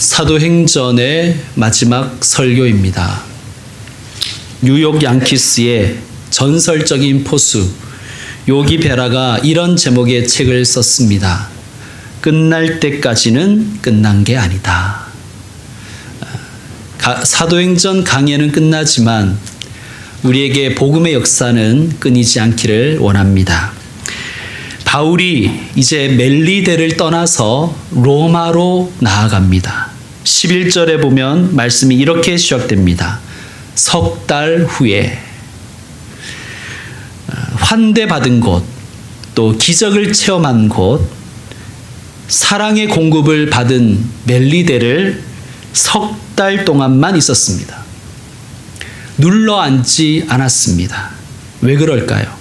사도행전의 마지막 설교입니다. 뉴욕 양키스의 전설적인 포수 요기 베라가 이런 제목의 책을 썼습니다. 끝날 때까지는 끝난 게 아니다. 사도행전 강해는 끝나지만 우리에게 복음의 역사는 끊이지 않기를 원합니다. 바울이 이제 멜리데를 떠나서 로마로 나아갑니다. 11절에 보면 말씀이 이렇게 시작됩니다. 석 달 후에 환대받은 곳, 또 기적을 체험한 곳, 사랑의 공급을 받은 멜리데를 석 달 동안만 있었습니다. 눌러앉지 않았습니다. 왜 그럴까요?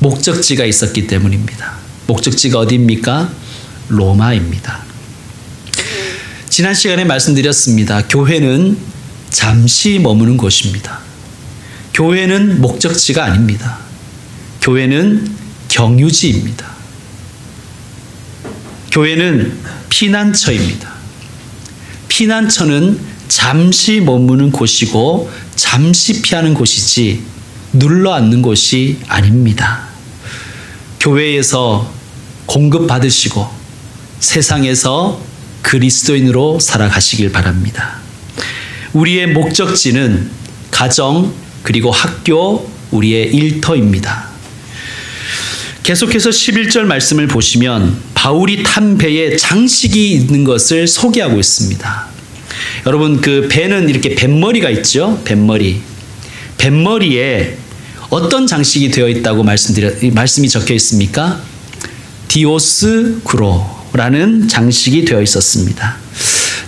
목적지가 있었기 때문입니다. 목적지가 어디입니까? 로마입니다. 지난 시간에 말씀드렸습니다. 교회는 잠시 머무는 곳입니다. 교회는 목적지가 아닙니다. 교회는 경유지입니다. 교회는 피난처입니다. 피난처는 잠시 머무는 곳이고 잠시 피하는 곳이지 눌러앉는 곳이 아닙니다. 교회에서 공급받으시고 세상에서 그리스도인으로 살아가시길 바랍니다. 우리의 목적지는 가정 그리고 학교, 우리의 일터입니다. 계속해서 11절 말씀을 보시면 바울이 탄 배에 장식이 있는 것을 소개하고 있습니다. 여러분, 그 배는 이렇게 뱃머리가 있죠? 뱃머리. 뱃머리에 어떤 장식이 되어 있다고 말씀이 적혀 있습니까? 디오스 구로라는 장식이 되어 있었습니다.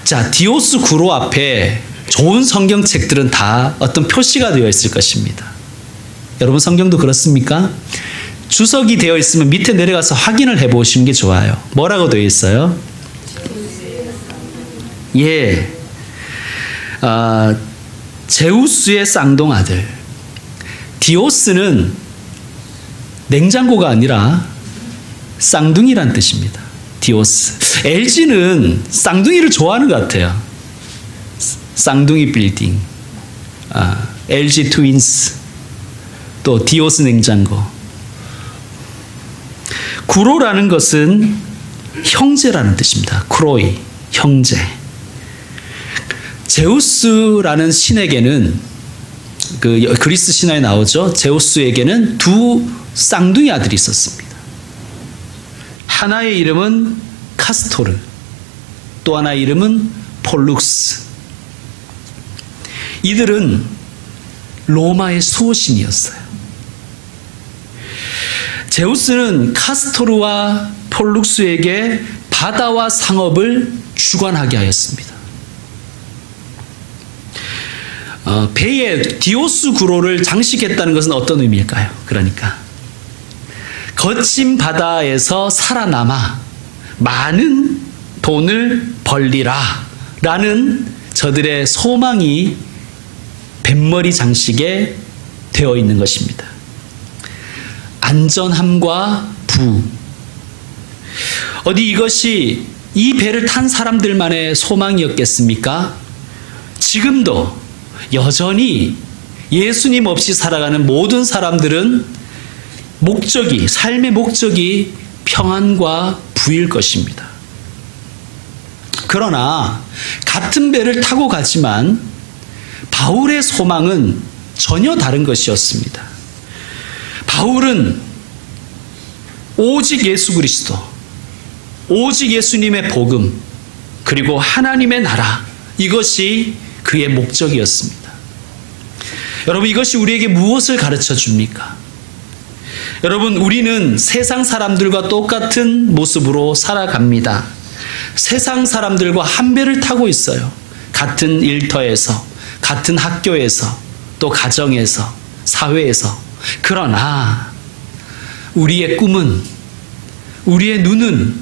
자, 디오스 구로 앞에 좋은 성경책들은 다 어떤 표시가 되어 있을 것입니다. 여러분, 성경도 그렇습니까? 주석이 되어 있으면 밑에 내려가서 확인을 해보시는 게 좋아요. 뭐라고 되어 있어요? 예. 제우스의 쌍둥 아들. 디오스는 냉장고가 아니라 쌍둥이란 뜻입니다. 디오스. LG는 쌍둥이를 좋아하는 것 같아요. 쌍둥이 빌딩. LG 트윈스. 또 디오스 냉장고. 구로라는 것은 형제라는 뜻입니다. 크로이, 형제. 제우스라는 신에게는 그 그리스 신화에 나오죠. 제우스에게는 두 쌍둥이 아들이 있었습니다. 하나의 이름은 카스토르, 또 하나의 이름은 폴룩스. 이들은 로마의 수호신이었어요. 제우스는 카스토르와 폴룩스에게 바다와 상업을 주관하게 하였습니다. 배에 디오스 구로를 장식했다는 것은 어떤 의미일까요? 그러니까 거친 바다에서 살아남아 많은 돈을 벌리라 라는 저들의 소망이 뱃머리 장식에 되어 있는 것입니다. 안전함과 부. 어디 이것이 이 배를 탄 사람들만의 소망이었겠습니까? 지금도 여전히 예수님 없이 살아가는 모든 사람들은 삶의 목적이 평안과 부일 것입니다. 그러나 같은 배를 타고 가지만 바울의 소망은 전혀 다른 것이었습니다. 바울은 오직 예수 그리스도, 오직 예수님의 복음, 그리고 하나님의 나라, 이것이 그의 목적이었습니다. 여러분, 이것이 우리에게 무엇을 가르쳐 줍니까? 여러분, 우리는 세상 사람들과 똑같은 모습으로 살아갑니다. 세상 사람들과 한 배를 타고 있어요. 같은 일터에서, 같은 학교에서, 또 가정에서, 사회에서. 그러나 우리의 꿈은, 우리의 눈은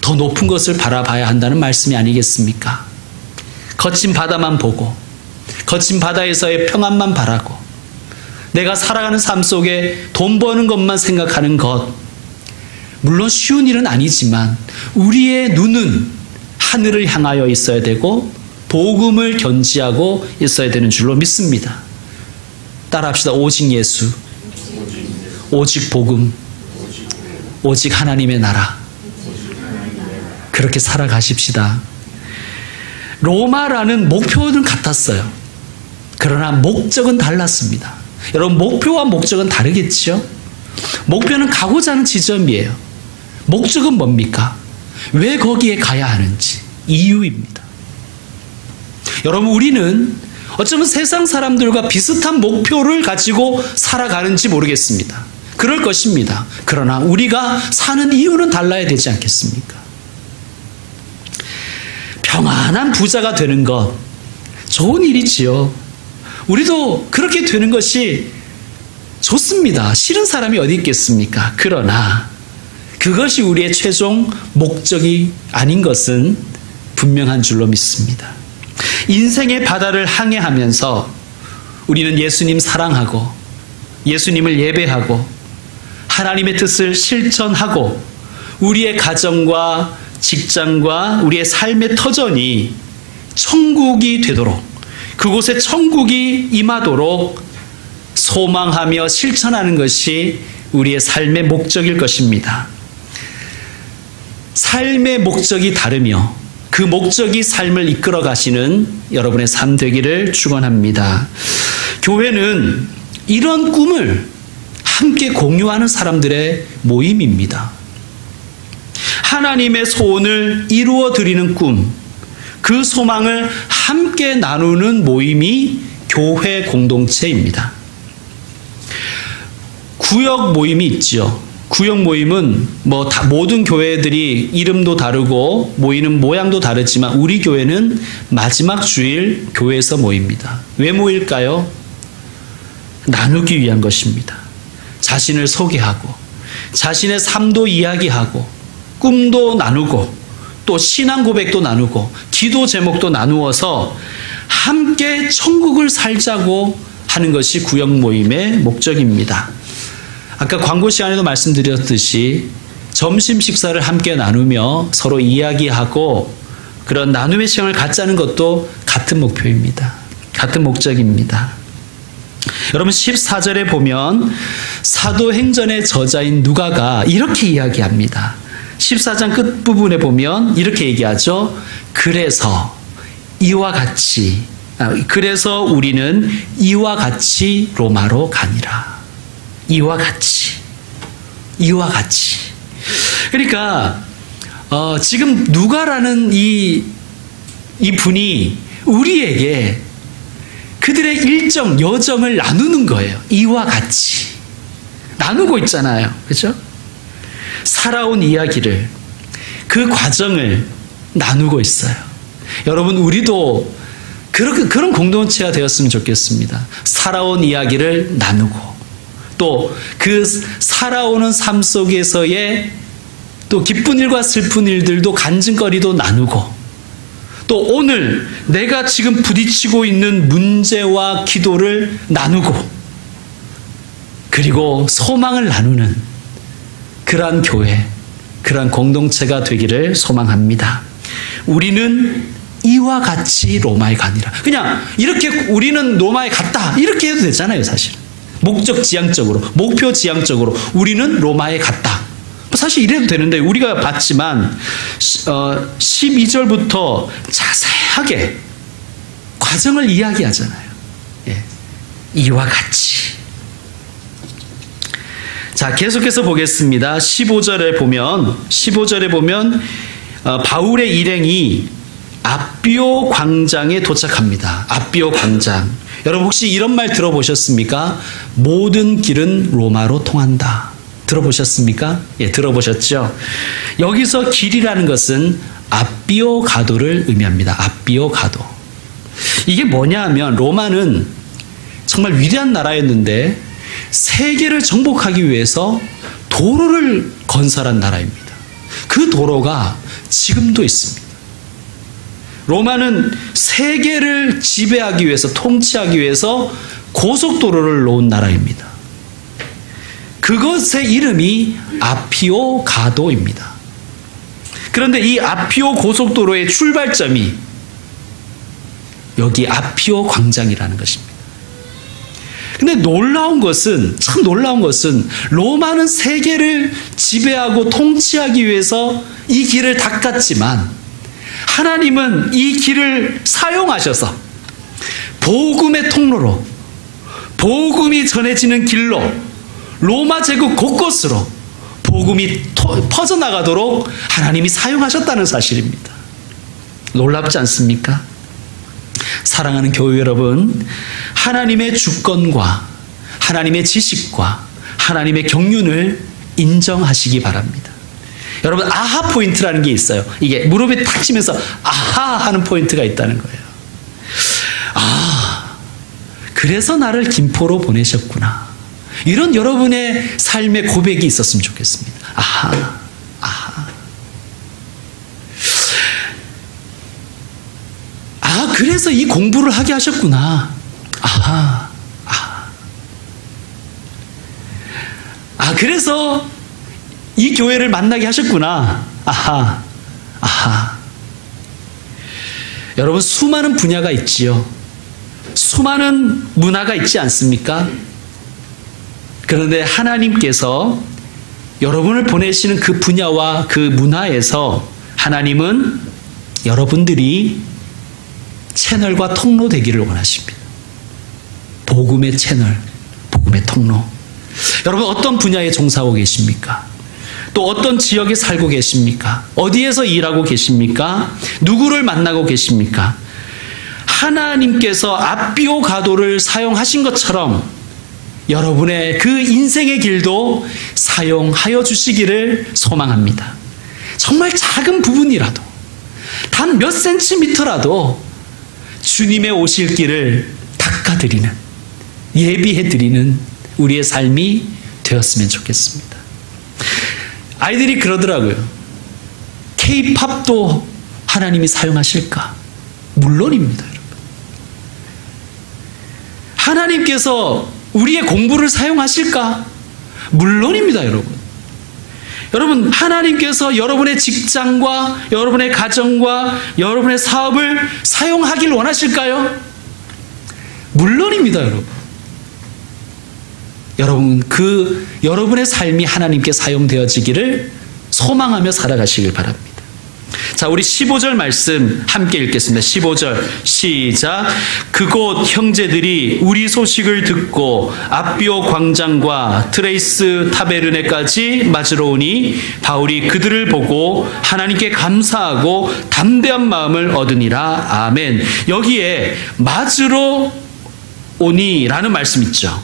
더 높은 것을 바라봐야 한다는 말씀이 아니겠습니까? 거친 바다만 보고, 거친 바다에서의 평안만 바라고, 내가 살아가는 삶 속에 돈 버는 것만 생각하는 것, 물론 쉬운 일은 아니지만 우리의 눈은 하늘을 향하여 있어야 되고 복음을 견지하고 있어야 되는 줄로 믿습니다. 따라합시다. 오직 예수, 오직 복음, 오직 하나님의 나라. 그렇게 살아가십시다. 로마라는 목표는 같았어요. 그러나 목적은 달랐습니다. 여러분, 목표와 목적은 다르겠죠? 목표는 가고자 하는 지점이에요. 목적은 뭡니까? 왜 거기에 가야 하는지 이유입니다. 여러분, 우리는 어쩌면 세상 사람들과 비슷한 목표를 가지고 살아가는지 모르겠습니다. 그럴 것입니다. 그러나 우리가 사는 이유는 달라야 되지 않겠습니까? 평안한 부자가 되는 것, 좋은 일이지요. 우리도 그렇게 되는 것이 좋습니다. 싫은 사람이 어디 있겠습니까? 그러나 그것이 우리의 최종 목적이 아닌 것은 분명한 줄로 믿습니다. 인생의 바다를 항해하면서 우리는 예수님 사랑하고 예수님을 예배하고 하나님의 뜻을 실천하고 우리의 가정과 직장과 우리의 삶의 터전이 천국이 되도록, 그곳에 천국이 임하도록 소망하며 실천하는 것이 우리의 삶의 목적일 것입니다. 삶의 목적이 다르며 그 목적이 삶을 이끌어 가시는 여러분의 삶 되기를 축원합니다. 교회는 이런 꿈을 함께 공유하는 사람들의 모임입니다. 하나님의 소원을 이루어 드리는 꿈, 그 소망을 함께 나누는 모임이 교회 공동체입니다. 구역 모임이 있죠. 구역 모임은 모든 교회들이 이름도 다르고 모이는 모양도 다르지만 우리 교회는 마지막 주일 교회에서 모입니다. 왜 모일까요? 나누기 위한 것입니다. 자신을 소개하고 자신의 삶도 이야기하고 꿈도 나누고 또 신앙 고백도 나누고 기도 제목도 나누어서 함께 천국을 살자고 하는 것이 구역 모임의 목적입니다. 아까 광고 시간에도 말씀드렸듯이 점심 식사를 함께 나누며 서로 이야기하고 그런 나눔의 시간을 갖자는 것도 같은 목표입니다. 같은 목적입니다. 여러분, 14절에 보면 사도행전의 저자인 누가가 이렇게 이야기합니다. 14장 끝부분에 보면 이렇게 얘기하죠. 그래서 우리는 이와 같이 로마로 가니라. 이와 같이. 그러니까 지금 누가라는 이 분이 우리에게 그들의 일정, 여정을 나누는 거예요. 이와 같이. 나누고 있잖아요. 그렇죠? 살아온 이야기를, 그 과정을 나누고 있어요. 여러분, 우리도 그런 공동체가 되었으면 좋겠습니다. 살아온 이야기를 나누고 또 그 살아오는 삶 속에서의 또 기쁜 일과 슬픈 일들도 간증거리도 나누고 또 오늘 내가 지금 부딪히고 있는 문제와 기도를 나누고 그리고 소망을 나누는 그러한 교회, 그러한 공동체가 되기를 소망합니다. 우리는 이와 같이 로마에 가니라. 그냥 이렇게 우리는 로마에 갔다 이렇게 해도 되잖아요. 사실 목적 지향적으로, 목표 지향적으로 우리는 로마에 갔다. 사실 이래도 되는데 우리가 봤지만 12절부터 자세하게 과정을 이야기하잖아요. 예. 이와 같이. 자, 계속해서 보겠습니다. 15절에 보면 바울의 일행이 아비오 광장에 도착합니다. 아비오 광장. 여러분 혹시 이런 말 들어보셨습니까? 모든 길은 로마로 통한다. 들어보셨습니까? 예, 들어보셨죠? 여기서 길이라는 것은 아비오 가도를 의미합니다. 아비오 가도. 이게 뭐냐 하면 로마는 정말 위대한 나라였는데 세계를 정복하기 위해서 도로를 건설한 나라입니다. 그 도로가 지금도 있습니다. 로마는 세계를 지배하기 위해서, 통치하기 위해서 고속도로를 놓은 나라입니다. 그것의 이름이 아피오 가도입니다. 그런데 이 아피오 고속도로의 출발점이 여기 아피오 광장이라는 것입니다. 근데 참 놀라운 것은 로마는 세계를 지배하고 통치하기 위해서 이 길을 닦았지만 하나님은 이 길을 사용하셔서 복음의 통로로, 복음이 전해지는 길로 로마 제국 곳곳으로 복음이 퍼져나가도록 하나님이 사용하셨다는 사실입니다. 놀랍지 않습니까? 사랑하는 교회 여러분, 하나님의 주권과 하나님의 지식과 하나님의 경륜을 인정하시기 바랍니다. 여러분, 아하 포인트라는 게 있어요. 이게 무릎에 탁 치면서 아하 하는 포인트가 있다는 거예요. 아, 그래서 나를 김포로 보내셨구나. 이런 여러분의 삶의 고백이 있었으면 좋겠습니다. 아하, 아하. 아, 그래서 이 공부를 하게 하셨구나. 아하, 아하. 아, 그래서 이 교회를 만나게 하셨구나. 아하, 아하. 여러분, 수많은 분야가 있지요. 수많은 문화가 있지 않습니까? 그런데 하나님께서 여러분을 보내시는 그 분야와 그 문화에서 하나님은 여러분들이 채널과 통로 되기를 원하십니다. 복음의 채널, 복음의 통로. 여러분, 어떤 분야에 종사하고 계십니까? 또 어떤 지역에 살고 계십니까? 어디에서 일하고 계십니까? 누구를 만나고 계십니까? 하나님께서 아비오 가도를 사용하신 것처럼 여러분의 그 인생의 길도 사용하여 주시기를 소망합니다. 정말 작은 부분이라도, 단 몇 센티미터라도 주님의 오실 길을 닦아드리는, 예비해드리는 우리의 삶이 되었으면 좋겠습니다. 아이들이 그러더라고요. K-팝도 하나님이 사용하실까? 물론입니다, 여러분. 하나님께서 우리의 공부를 사용하실까? 물론입니다, 여러분. 여러분, 하나님께서 여러분의 직장과 여러분의 가정과 여러분의 사업을 사용하길 원하실까요? 물론입니다, 여러분. 여러분, 여러분의 삶이 하나님께 사용되어지기를 소망하며 살아가시길 바랍니다. 자, 우리 15절 말씀 함께 읽겠습니다. 15절 시작. 그곳 형제들이 우리 소식을 듣고 아비오 광장과 트레이스 타베르네까지 맞으러 오니 바울이 그들을 보고 하나님께 감사하고 담대한 마음을 얻으니라. 아멘. 여기에 맞으러 오니라는 말씀 있죠.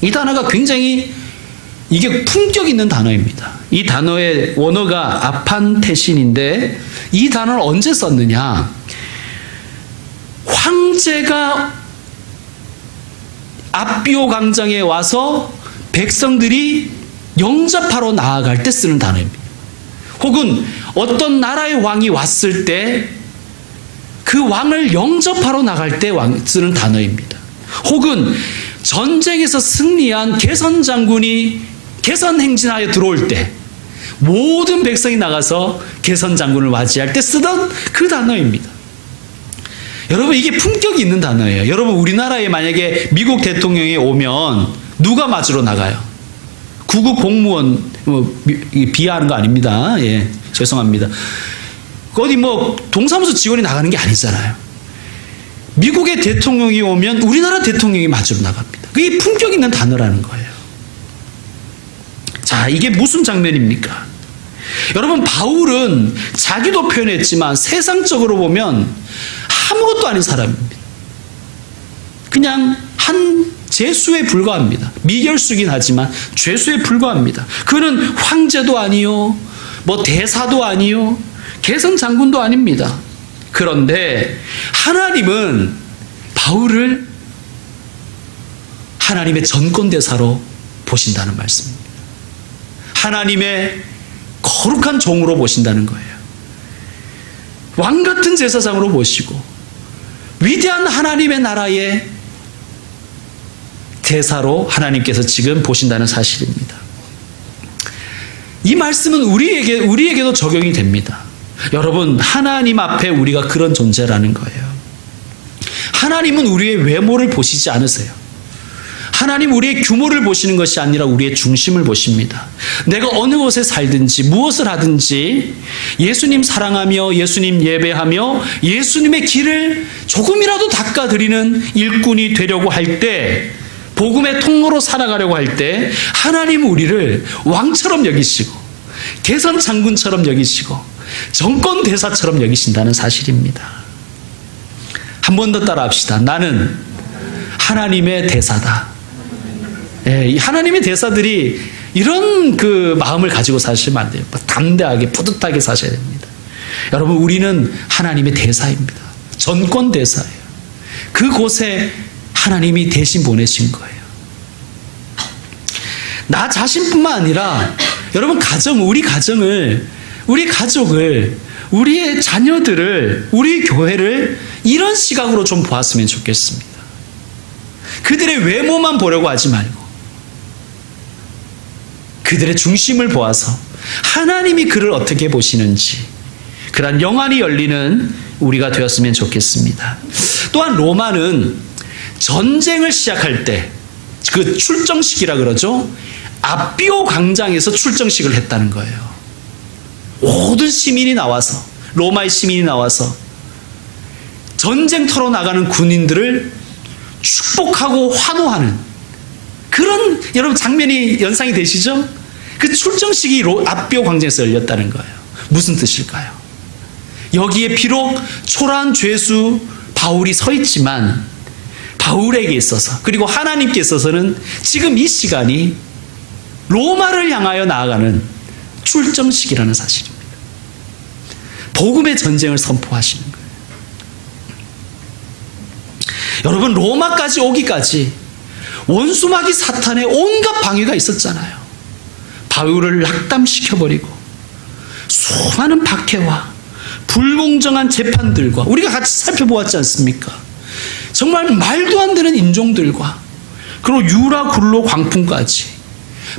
이 단어가 굉장히 이게 품격 있는 단어입니다. 이 단어의 원어가 아판테신인데 이 단어를 언제 썼느냐? 황제가 아비오 광장에 와서 백성들이 영접하러 나아갈 때 쓰는 단어입니다. 혹은 어떤 나라의 왕이 왔을 때 그 왕을 영접하러 나갈 때 쓰는 단어입니다. 혹은 전쟁에서 승리한 개선 장군이 개선 행진하여 들어올 때 모든 백성이 나가서 개선 장군을 맞이할 때 쓰던 그 단어입니다. 여러분, 이게 품격이 있는 단어예요. 여러분, 우리나라에 만약에 미국 대통령이 오면 누가 맞으러 나가요? 구급 공무원, 비하하는 거 아닙니다. 예, 죄송합니다. 어디 동사무소 직원이 나가는 게 아니잖아요. 미국의 대통령이 오면 우리나라 대통령이 맞으러 나갑니다. 그게 품격 있는 단어라는 거예요. 자, 이게 무슨 장면입니까? 여러분, 바울은 자기도 표현했지만 세상적으로 보면 아무것도 아닌 사람입니다. 그냥 한 죄수에 불과합니다. 미결수긴 하지만 죄수에 불과합니다. 그는 황제도 아니요, 대사도 아니요, 개선 장군도 아닙니다. 그런데 하나님은 바울을 하나님의 전권대사로 보신다는 말씀입니다. 하나님의 거룩한 종으로 보신다는 거예요. 왕 같은 제사장으로 보시고 위대한 하나님의 나라의 대사로 하나님께서 지금 보신다는 사실입니다. 이 말씀은 우리에게도 적용이 됩니다. 여러분, 하나님 앞에 우리가 그런 존재라는 거예요. 하나님은 우리의 외모를 보시지 않으세요. 하나님 우리의 규모를 보시는 것이 아니라 우리의 중심을 보십니다. 내가 어느 곳에 살든지 무엇을 하든지 예수님 사랑하며 예수님 예배하며 예수님의 길을 조금이라도 닦아드리는 일꾼이 되려고 할 때, 복음의 통로로 살아가려고 할 때 하나님은 우리를 왕처럼 여기시고 개선 장군처럼 여기시고 정권 대사처럼 여기신다는 사실입니다. 한 번 더 따라합시다. 나는 하나님의 대사다. 이 하나님의 대사들이 이런 그 마음을 가지고 사시면 안 돼요. 담대하게 뿌듯하게 사셔야 됩니다. 여러분, 우리는 하나님의 대사입니다. 전권 대사예요. 그곳에 하나님이 대신 보내신 거예요. 나 자신뿐만 아니라 여러분 우리 가정을, 우리 가족을, 우리의 자녀들을, 우리 교회를 이런 시각으로 좀 보았으면 좋겠습니다. 그들의 외모만 보려고 하지 말고 그들의 중심을 보아서 하나님이 그를 어떻게 보시는지 그러한 영안이 열리는 우리가 되었으면 좋겠습니다. 또한 로마는 전쟁을 시작할 때 그 출정식이라 그러죠. 아비오 광장에서 출정식을 했다는 거예요. 모든 시민이 나와서, 로마의 시민이 나와서 전쟁터로 나가는 군인들을 축복하고 환호하는 그런 여러분 장면이 연상이 되시죠? 그 출정식이 아비오 광장에서 열렸다는 거예요. 무슨 뜻일까요? 여기에 비록 초라한 죄수 바울이 서 있지만 바울에게 있어서, 그리고 하나님께 있어서는 지금 이 시간이 로마를 향하여 나아가는 출정식이라는 사실입니다. 복음의 전쟁을 선포하시는 거예요. 여러분, 로마까지 오기까지 원수마귀 사탄의 온갖 방해가 있었잖아요. 바울을 낙담시켜버리고 수많은 박해와 불공정한 재판들과 우리가 같이 살펴보았지 않습니까? 정말 말도 안 되는 인종들과 그리고 유라 굴로 광풍까지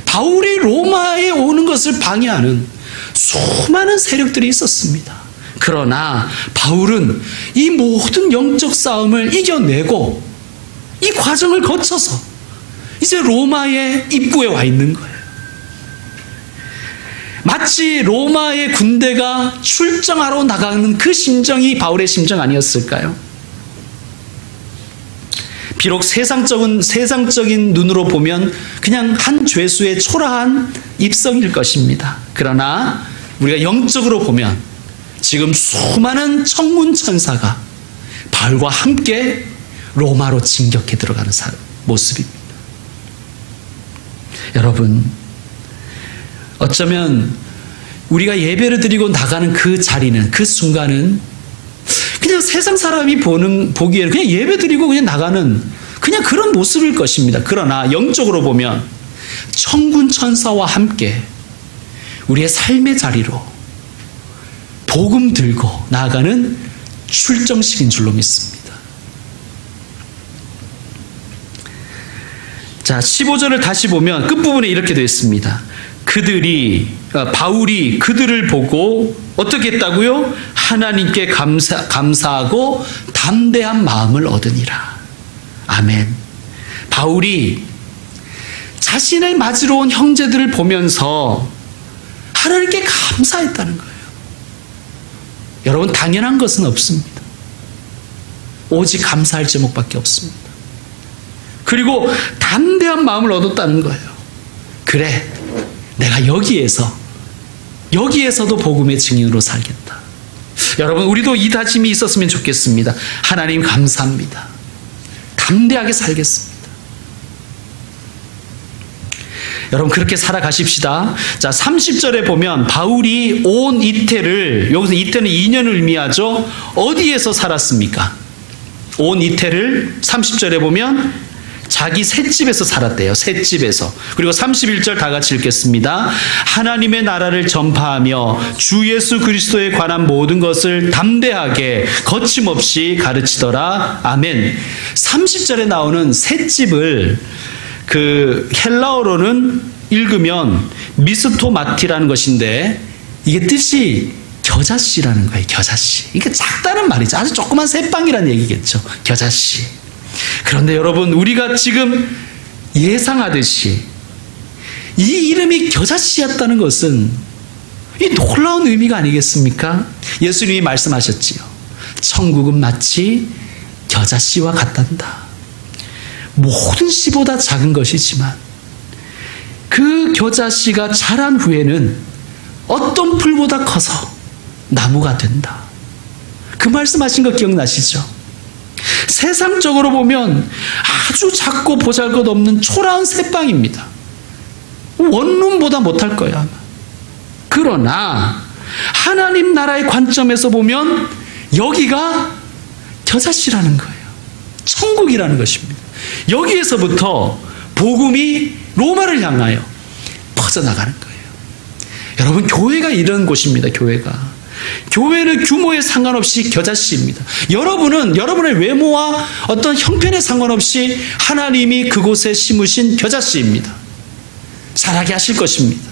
바울이 로마에 오는 것을 방해하는 수많은 세력들이 있었습니다. 그러나 바울은 이 모든 영적 싸움을 이겨내고 이 과정을 거쳐서 이제 로마의 입구에 와 있는 거예요. 마치 로마의 군대가 출정하러 나가는 그 심정이 바울의 심정 아니었을까요? 비록 세상적인 눈으로 보면 그냥 한 죄수의 초라한 입성일 것입니다. 그러나 우리가 영적으로 보면 지금 수많은 천군 천사가 바울과 함께 로마로 진격해 들어가는 모습입니다. 여러분, 어쩌면 우리가 예배를 드리고 나가는 그 자리는, 그 순간은 그냥 세상 사람이 보기에는 그냥 예배 드리고 그냥 나가는 그냥 그런 모습일 것입니다. 그러나 영적으로 보면 천군 천사와 함께 우리의 삶의 자리로 복음 들고 나아가는 출정식인 줄로 믿습니다. 자, 15절을 다시 보면 끝부분에 이렇게 되어 있습니다. 바울이 그들을 보고 어떻게 했다고요? 하나님께 감사하고 담대한 마음을 얻으니라. 아멘. 바울이 자신을 맞으러 온 형제들을 보면서 하나님께 감사했다는 거예요. 여러분, 당연한 것은 없습니다. 오직 감사할 제목밖에 없습니다. 그리고 담대한 마음을 얻었다는 거예요. 그래, 내가 여기에서도 복음의 증인으로 살겠다. 여러분, 우리도 이 다짐이 있었으면 좋겠습니다. 하나님 감사합니다. 담대하게 살겠습니다. 여러분, 그렇게 살아가십시다. 자, 30절에 보면 바울이 온 이태를, 여기서 이태는 2년을 의미하죠. 어디에서 살았습니까? 온 이태를 30절에 보면 자기 셋집에서 살았대요. 셋집에서. 그리고 31절 다 같이 읽겠습니다. 하나님의 나라를 전파하며 주 예수 그리스도에 관한 모든 것을 담대하게 거침없이 가르치더라. 아멘. 30절에 나오는 셋집을 그 헬라어로는 읽으면 미스토마티라는 것인데 이게 뜻이 겨자씨라는 거예요. 겨자씨. 이게 작다는 말이죠. 아주 조그만 새빵이라는 얘기겠죠. 겨자씨. 그런데 여러분, 우리가 지금 예상하듯이 이 이름이 겨자씨였다는 것은 이 놀라운 의미가 아니겠습니까? 예수님이 말씀하셨지요. 천국은 마치 겨자씨와 같단다. 모든 씨보다 작은 것이지만 그 겨자씨가 자란 후에는 어떤 풀보다 커서 나무가 된다. 그 말씀하신 거 기억나시죠? 세상적으로 보면 아주 작고 보잘것없는 초라한 새빵입니다. 원룸보다 못할 거야 아마. 그러나 하나님 나라의 관점에서 보면 여기가 겨자씨라는 거예요. 천국이라는 것입니다. 여기에서부터 복음이 로마를 향하여 퍼져나가는 거예요. 여러분, 교회가 이런 곳입니다. 교회는 규모에 상관없이 겨자씨입니다. 여러분은 여러분의 외모와 어떤 형편에 상관없이 하나님이 그곳에 심으신 겨자씨입니다. 자라게 하실 것입니다.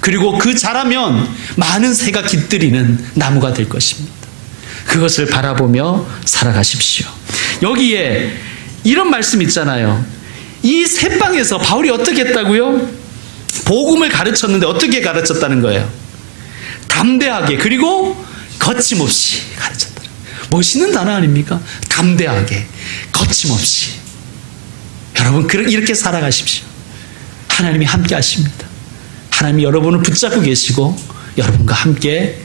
그리고 그 자라면 많은 새가 깃들이는 나무가 될 것입니다. 그것을 바라보며 살아가십시오. 여기에 이런 말씀 있잖아요. 이 새빵에서 바울이 어떻게 했다고요? 복음을 가르쳤는데 어떻게 가르쳤다는 거예요? 담대하게, 그리고 거침없이 가르쳤다. 멋있는 단어 아닙니까? 담대하게, 거침없이. 여러분, 이렇게 살아가십시오. 하나님이 함께 하십니다. 하나님이 여러분을 붙잡고 계시고 여러분과 함께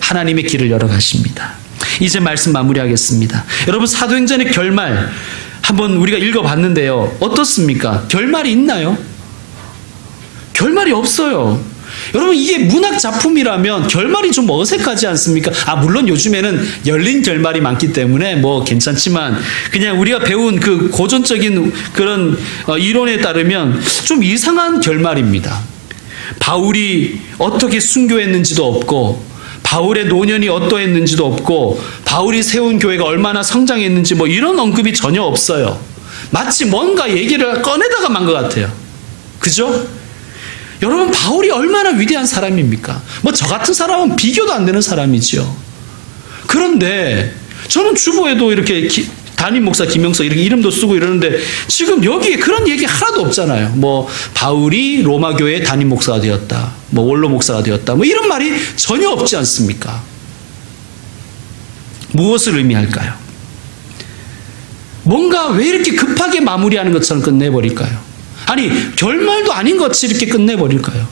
하나님의 길을 열어가십니다. 이제 말씀 마무리하겠습니다. 여러분, 사도행전의 결말 한번 우리가 읽어봤는데요. 어떻습니까? 결말이 있나요? 결말이 없어요. 여러분, 이게 문학 작품이라면 결말이 좀 어색하지 않습니까? 물론 요즘에는 열린 결말이 많기 때문에 뭐 괜찮지만 그냥 우리가 배운 그 고전적인 그런 이론에 따르면 좀 이상한 결말입니다. 바울이 어떻게 순교했는지도 없고, 바울의 노년이 어떠했는지도 없고, 바울이 세운 교회가 얼마나 성장했는지 뭐 이런 언급이 전혀 없어요. 마치 뭔가 얘기를 꺼내다가 만 것 같아요. 그죠? 여러분, 바울이 얼마나 위대한 사람입니까? 뭐 저 같은 사람은 비교도 안 되는 사람이죠. 그런데 저는 주보에도 이렇게 담임 목사 김영석 이렇게 이름도 쓰고 이러는데 지금 여기에 그런 얘기 하나도 없잖아요. 뭐 바울이 로마 교회의 담임 목사가 되었다, 뭐 원로 목사가 되었다, 뭐 이런 말이 전혀 없지 않습니까? 무엇을 의미할까요? 뭔가 왜 이렇게 급하게 마무리하는 것처럼 끝내버릴까요? 아니, 결말도 아닌 것이 이렇게 끝내버릴까요?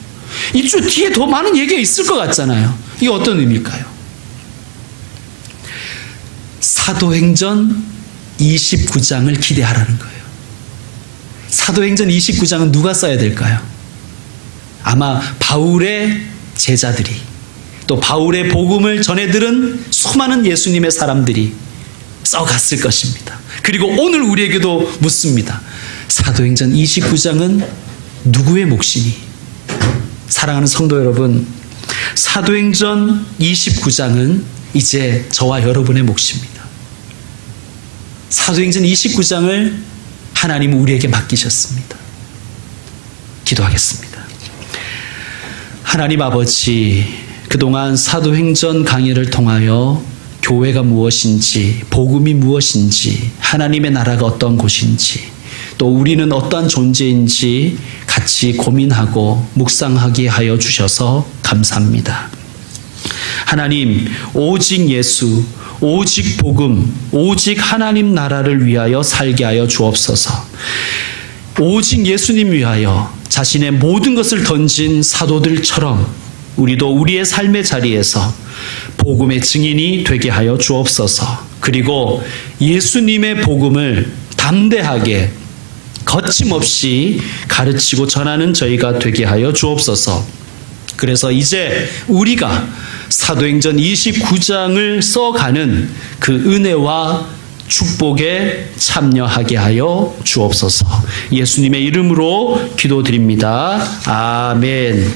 이쪽 뒤에 더 많은 얘기가 있을 것 같잖아요. 이게 어떤 의미일까요? 사도행전 29장을 기대하라는 거예요. 사도행전 29장은 누가 써야 될까요? 아마 바울의 제자들이, 또 바울의 복음을 전해들은 수많은 예수님의 사람들이 써갔을 것입니다. 그리고 오늘 우리에게도 묻습니다. 사도행전 29장은 누구의 몫이니? 사랑하는 성도 여러분, 사도행전 29장은 이제 저와 여러분의 몫입니다. 사도행전 29장을 하나님은 우리에게 맡기셨습니다. 기도하겠습니다. 하나님 아버지, 그동안 사도행전 강의를 통하여 교회가 무엇인지, 복음이 무엇인지, 하나님의 나라가 어떤 곳인지, 또 우리는 어떠한 존재인지 같이 고민하고 묵상하게 하여 주셔서 감사합니다. 하나님, 오직 예수, 오직 복음, 오직 하나님 나라를 위하여 살게 하여 주옵소서. 오직 예수님 위하여 자신의 모든 것을 던진 사도들처럼 우리도 우리의 삶의 자리에서 복음의 증인이 되게 하여 주옵소서. 그리고 예수님의 복음을 담대하게 거침없이 가르치고 전하는 저희가 되게 하여 주옵소서. 그래서 이제 우리가 사도행전 29장을 써가는 그 은혜와 축복에 참여하게 하여 주옵소서. 예수님의 이름으로 기도드립니다. 아멘.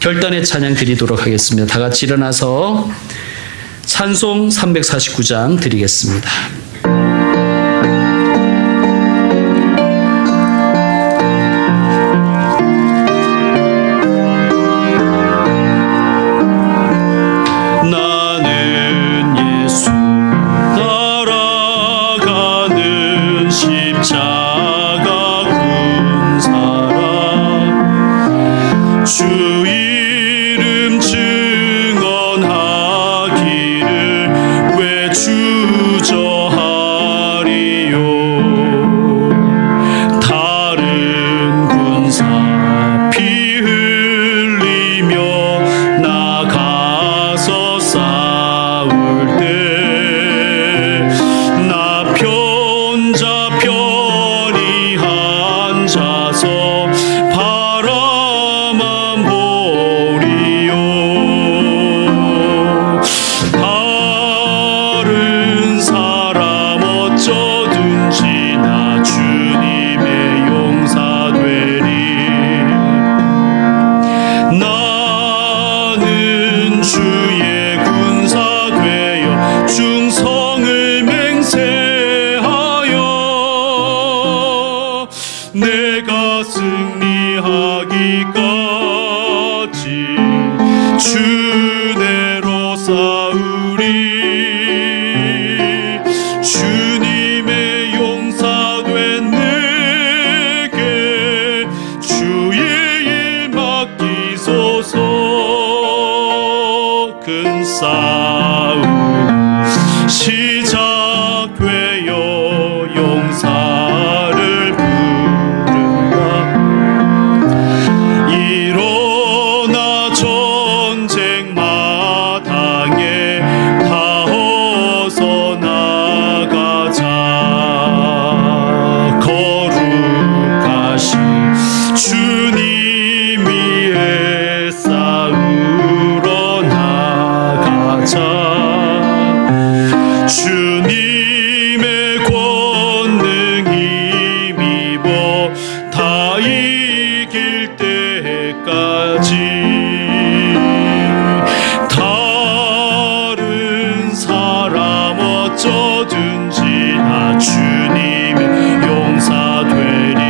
결단의 찬양 드리도록 하겠습니다. 다 같이 일어나서 찬송 349장 드리겠습니다. 주님의 용사된 내게 주의 일 맡기소서. 큰 싸움 시작되어 용사를 부른다. 일어나 전쟁 마당에 다 어서 나가자. 거룩하신 주님 위에 싸우러 나가자. 주님의 권능 힘입어 다 이길 때까지 다른 사람 어쩌든지 나 주님의 용사 되리.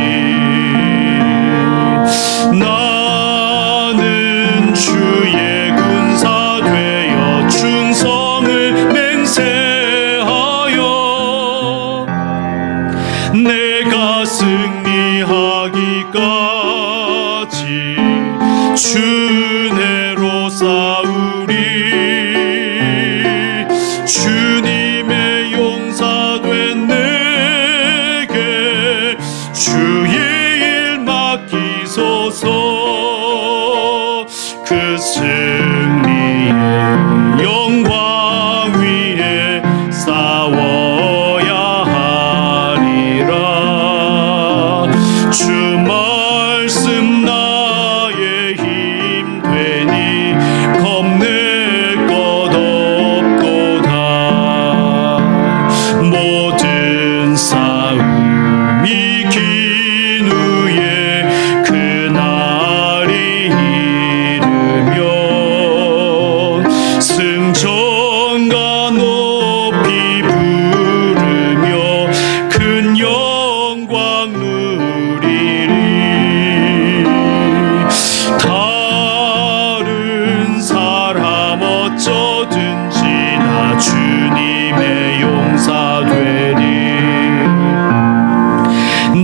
나는 주의 군사 되어 충성을 맹세하여 내가 승리하기까지 주내로 싸우리. 주님의 용사된 내게 주의 일 맡기소서. 그 승리의 영광 위에 싸워야 하리라. 주 말씀 나의 힘 되니 겁낼 것 없도다. 모든 싸움 이긴 후에 그날이 이르면 승천가 높이 부르며 큰 영광 누리리. 다른 사람 어쩌든지 나 주님의 용사 되리.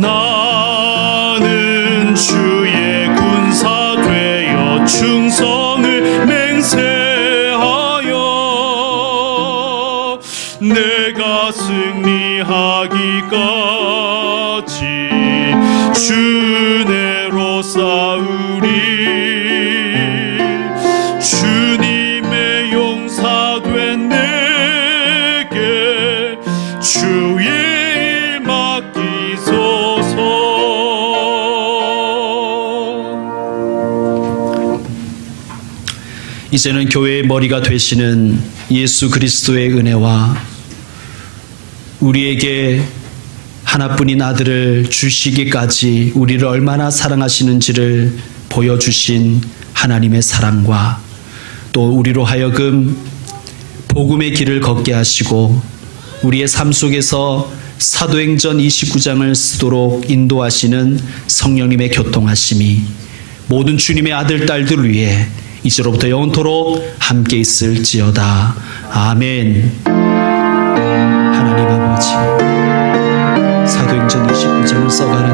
나는 주의 군사 되어 충성을 맹세하여 내가 승리하기까지 주내로 싸우리. 주님의 용사된 내게 주의 일 맡기소서. 이제는 교회의 머리가 되시는 예수 그리스도의 은혜와 우리에게 하나뿐인 아들을 주시기까지 우리를 얼마나 사랑하시는지를 보여주신 하나님의 사랑과 또 우리로 하여금 복음의 길을 걷게 하시고 우리의 삶 속에서 사도행전 29장을 쓰도록 인도하시는 성령님의 교통하심이 모든 주님의 아들 딸들 위해 이제로부터 영원토록 함께 있을지어다. 아멘. 하나님 아버지, 사도행전 29장을 써가는